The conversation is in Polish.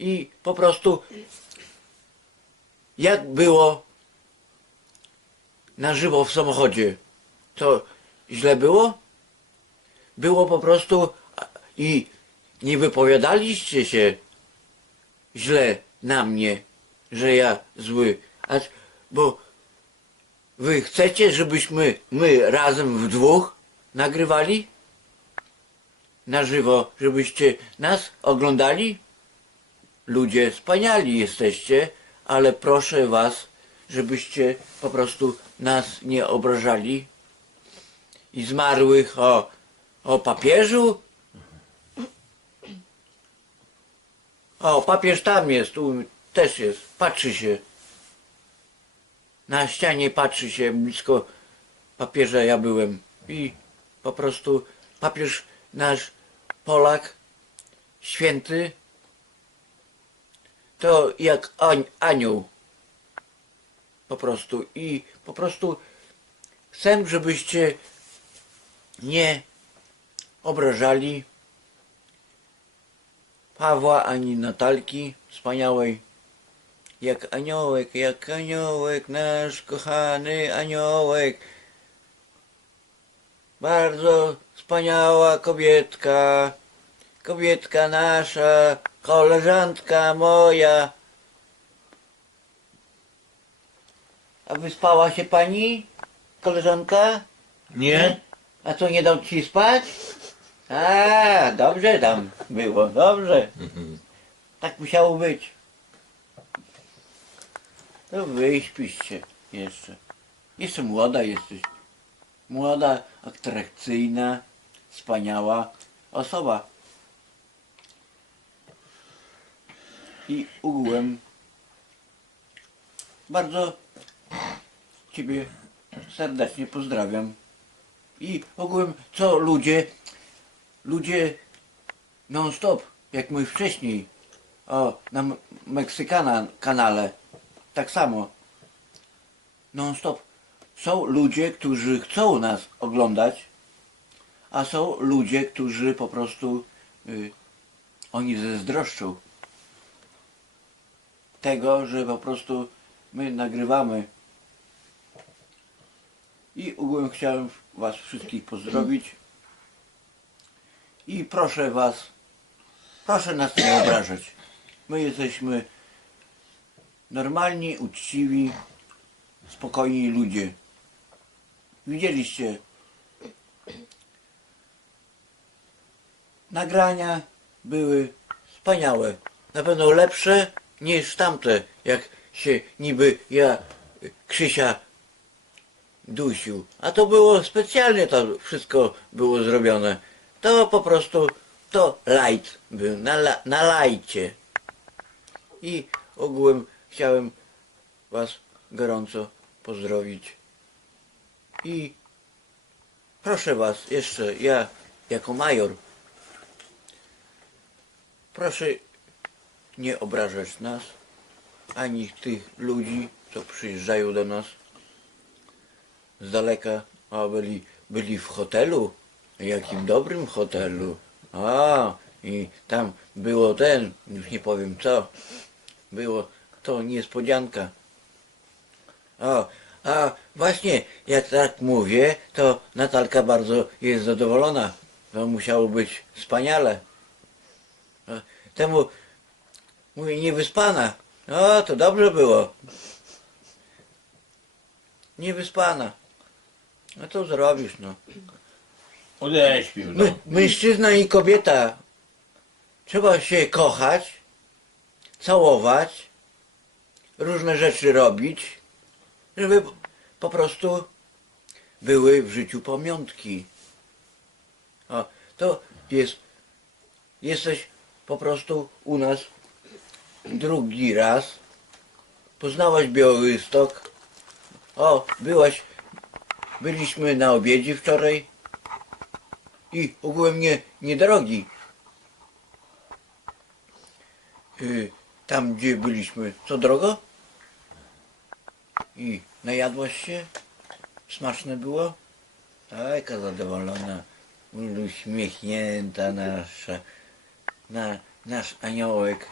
i po prostu jak było na żywo w samochodzie, to źle było? Było po prostu i nie wypowiadaliście się źle na mnie, że ja zły. A, bo wy chcecie, żebyśmy my razem w dwóch nagrywali? Na żywo, żebyście nas oglądali? Ludzie wspaniali jesteście, ale proszę was, żebyście po prostu nas nie obrażali. I zmarłych o, o papieżu? O, papież tam jest, tu też jest, patrzy się. Na ścianie patrzy się, blisko papieża ja byłem. I po prostu papież nasz Polak, święty, to jak ań, anioł. Po prostu. I po prostu chcę, żebyście nie obrażali Pawła ani Natalki wspaniałej. Jak aniołek, jak aniołek, nasz kochany aniołek. Bardzo wspaniała kobietka, kobietka nasza, koleżanka moja. A wyspała się pani, koleżanka? Nie? A co, nie dał ci spać? A, dobrze tam było, dobrze. Tak musiało być. To wyśpiście jeszcze. Jeszcze młoda jesteś. Młoda, atrakcyjna, wspaniała osoba. I ogółem bardzo Ciebie serdecznie pozdrawiam. I ogółem co ludzie, ludzie non stop, jak my wcześniej, o, na Meksykana kanale, tak samo, non stop. Są ludzie, którzy chcą nas oglądać, a są ludzie, którzy po prostu, y, oni zazdroszczą tego, że po prostu my nagrywamy i ogółem chciałem Was wszystkich pozdrowić. I proszę Was, proszę nas nie obrażać. My jesteśmy normalni, uczciwi, spokojni ludzie. Widzieliście nagrania były wspaniałe. Na pewno lepsze niż tamte, jak się niby ja Krzysia dusił. A to było specjalnie to wszystko było zrobione. To po prostu to light był, na, na lajcie. I ogółem chciałem Was gorąco pozdrowić. I proszę Was jeszcze, ja jako major, proszę nie obrażać nas, ani tych ludzi, co przyjeżdżają do nas z daleka, a byli, byli w hotelu, jakim dobrym hotelu. A, i tam było ten, już nie powiem co, było to niespodzianka. O, a właśnie, jak tak mówię, to Natalka bardzo jest zadowolona. To musiało być wspaniale. Temu mówię, niewyspana. O, to dobrze było. Niewyspana. No to zrobisz, no. Odeśpił no. My, mężczyzna i kobieta trzeba się kochać, całować, różne rzeczy robić, żeby po prostu były w życiu pamiątki. O, to jest, jesteś po prostu u nas drugi raz. Poznałaś Białystok. O, byłaś, byliśmy na obiedzie wczoraj i ogółem nie, niedrogi. Y, tam gdzie byliśmy, co drogo? I najadłaś się? Smaczne było? Taka zadowolona, uśmiechnięta nasza, na, nasz aniołek.